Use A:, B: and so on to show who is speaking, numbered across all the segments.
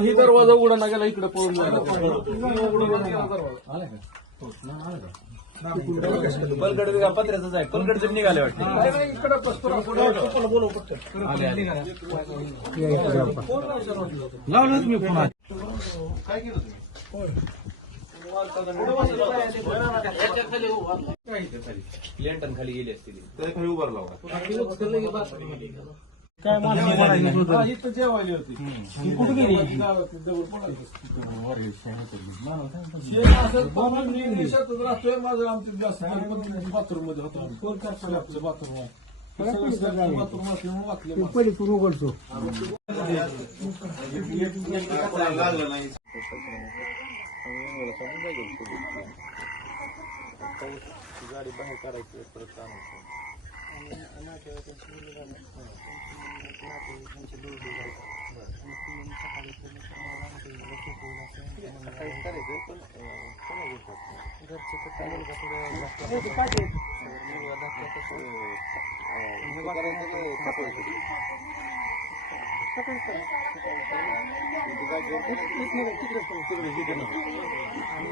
A: ही दरवाजा उघडा ना गेला इकडे पळून
B: पत्र्याच आहे. निघाले वाटते. लावलं मी पुन्हा. लेंटन खाली गेली असतील
C: खाली लावा
A: जेवायली होती.
B: कुठे गेली?
A: राहतोय माझं जास्त बाथरूममध्ये होतो. बाथरूम आहे. बाथरूम असल्यामुळे वाचले
D: पलीकडून उघडतो.
E: Ini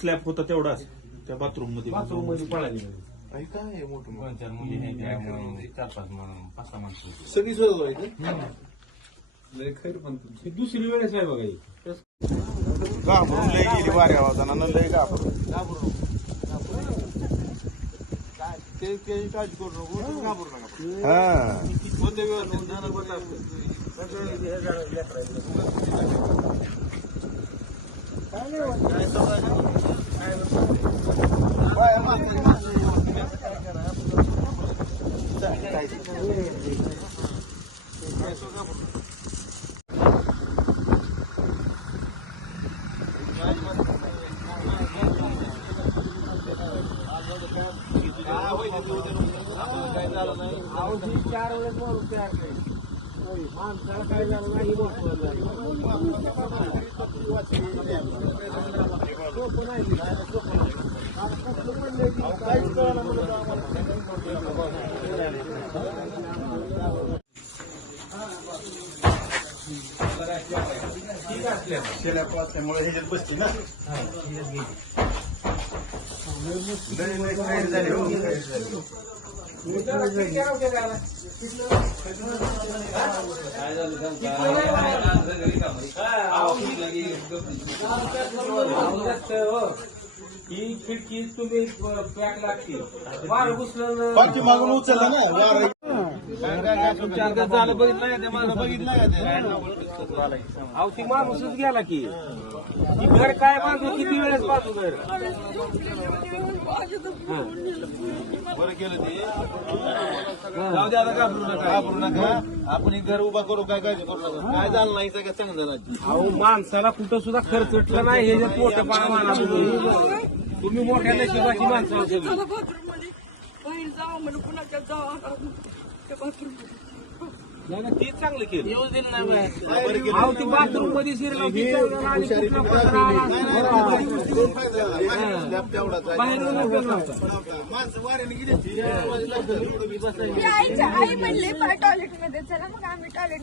C: स्लॅब होता तेवढाच. त्या
A: बाथरूममध्ये बाथरूममध्ये पळाली
C: काय आहे मोठं
B: दोन चार मुली नाही त्या चार पाच म्हणून पाच सहा माणसं होती.
C: सगळी सोय व्हायची
A: लय खैर पण
B: ही दुसरी वेळेस आहे बघा ही
C: घाबरून लय गेली वाऱ्या वाजाना लय घाबरून. ते काळजी करू नको तुम्ही घाबरू नका. हा. कोणत्या व्यवस्थित जाणं बघा
E: चार वेळेस मारून तयार केली माणसाला काय झालं नाही सोपं नाही सोपं नाही आता कसलं म्हणलंय की काहीच कळलं म्हणलं आम्हाला.
C: असल्यामुळे ह्याच्यात ना झाली हो झाली.
B: ही खिडकी तुम्ही पॅक लागते वार घुसलं
C: पाठी मागून उचललं ना वारा
B: चार तास झालं बघितलं का
C: बघितलं का ते?
B: अहो ती माणूसच गेला की ती घर काय बाजू किती वेळेस बाजू घर
C: बरं केलं ते जाऊ आता घाबरू नका घाबरू नका आपण एक घर उभा करू काय काळजी करू नका काय झालं नाही सगळं चांगलं झालं
B: अहो माणसाला कुठं सुद्धा खर्च नाही हे जे मोठं पाळा तुम्ही मोठ्या नशिबाची माणसं आहोत
F: चला बाथरूममध्ये बाहेर म्हणून कुणाच्या जाऊ
B: नाही ना तीच चांगलं केलं
C: बरं केलं
B: अहो ती बाथरूममध्ये शिरला ती चालला आणि कुठला पत्रा आला असं
C: दोन फायदे झाले. स्लॅब तेवढाच आहे.
B: बाहेरून उपयोग नव्हता.
C: माणसं वाऱ्याने गेली ती.
F: ती आईच्या आई म्हणले टॉयलेटमध्ये चला मग आम्ही टॉयलेट